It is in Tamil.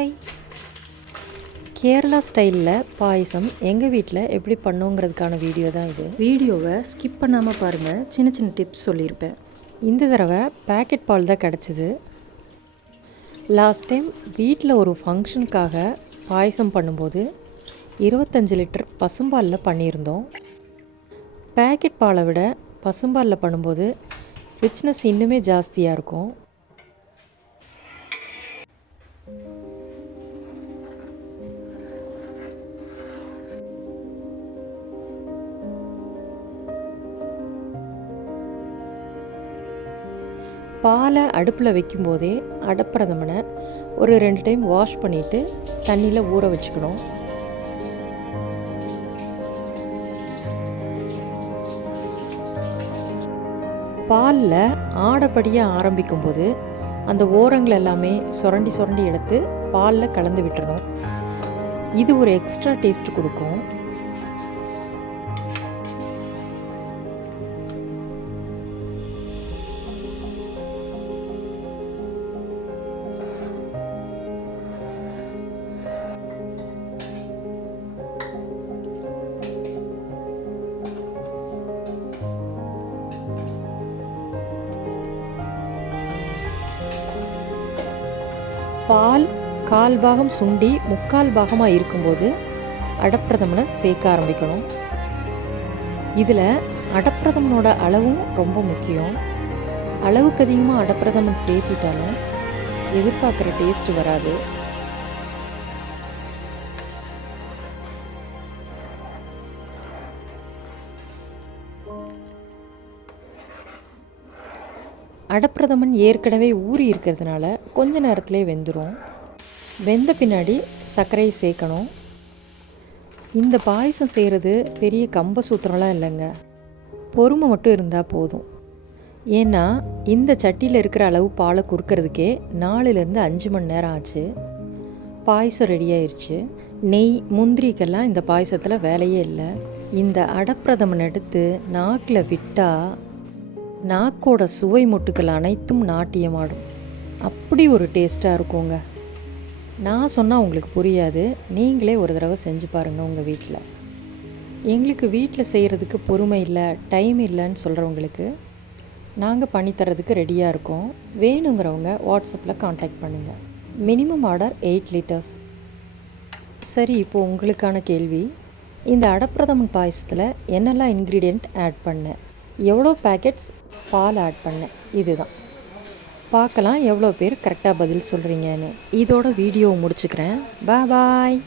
ஹாய்! கேரளா ஸ்டைலில் பாயசம் எங்கள் வீட்டில் எப்படி பண்ணுங்கிறதுக்கான வீடியோ தான் இது. வீடியோவை ஸ்கிப் பண்ணாமல் பாருங்கள், சின்ன சின்ன டிப்ஸ் சொல்லியிருப்பேன். இந்த தடவை பேக்கெட் பால் தான் கிடச்சிது. லாஸ்ட் டைம் வீட்டில் ஒரு ஃபங்க்ஷனுக்காக பாயசம் பண்ணும்போது 25 லிட்டர் பசும்பாலில் பண்ணியிருந்தோம். பேக்கெட் பாலை விட பசும்பாலில் பண்ணும்போது ரிச்னஸ் இன்னுமே ஜாஸ்தியாக இருக்கும். பாலை அடுப்பில் வைக்கும்போதே அடப்பிரதமனை ஒரு 2 டைம் வாஷ் பண்ணிவிட்டு தண்ணியில் ஊற வச்சுக்கணும். பாலில் ஆடப்படியாக ஆரம்பிக்கும்போது அந்த ஓரங்கள் எல்லாமே சுரண்டி சுரண்டி எடுத்து பாலில் கலந்து விட்டுறணும். இது ஒரு எக்ஸ்ட்ரா டேஸ்ட் கொடுக்கும். பால் 1/4 பாகம் சுண்டி 3/4 பாகமாக இருக்கும்போது அடப்பிரதமனை சேர்க்க ஆரம்பிக்கணும். இதில் அடப்பிரதமனோட அளவும் ரொம்ப முக்கியம். அளவுக்கு அதிகமாக அடப்பிரதமன் சேர்த்திட்டாலும் எதிர்பார்க்குற டேஸ்ட் வராது. அடப்பிரதமன் ஏற்கனவே ஊறி இருக்கிறதுனால கொஞ்ச நேரத்திலே வெந்துடும். வெந்த பின்னாடி சர்க்கரையை சேர்க்கணும். இந்த பாயசம் செய்கிறது பெரிய கம்ப சூத்திரம்லாம் இல்லைங்க, பொறுமை மட்டும் இருந்தால் போதும். ஏன்னா இந்த சட்டியில் இருக்கிற அளவு பாலை குறுக்கிறதுக்கே 4லேருந்து 5 மணி நேரம் ஆச்சு. பாயசம் ரெடி ஆயிடுச்சு. நெய் முந்திரிக்கெல்லாம் இந்த பாயசத்தில் வேலையே இல்லை. இந்த அடப்பிரதமன் எடுத்து நாக்கில் விட்டால் நாக்கோட சுவை மொட்டுக்கள் அனைத்தும் நாட்டியமாடும். அப்படி ஒரு டேஸ்ட்டாக இருக்குங்க. நான் சொன்னால் உங்களுக்கு புரியாது, நீங்களே ஒரு தடவை செஞ்சு பாருங்கள் உங்கள் வீட்டில். எங்களுக்கு வீட்டில் செய்கிறதுக்கு பொறுமை இல்லை, டைம் இல்லைன்னு சொல்கிறவங்களுக்கு நாங்கள் பண்ணித்தரதுக்கு ரெடியாக இருக்கோம். வேணுங்கிறவங்க வாட்ஸ்அப்பில் காண்டாக்ட் பண்ணுங்கள். Minimum order 8 litres. சரி, இப்போது உங்களுக்கான கேள்வி, இந்த அடப்பிரதமன் பாயசத்தில் என்னெல்லாம் இன்க்ரீடியண்ட் ஆட் பண்ணேன், எவ்வளோ பேக்கெட்ஸ் பால் ஆட் பண்ணேன், இதுதான். பார்க்கலாம் எவ்வளோ பேர் கரெக்டாக பதில் சொல்கிறீங்கன்னு. இதோட வீடியோவை முடிச்சுக்கிறேன். பாய்.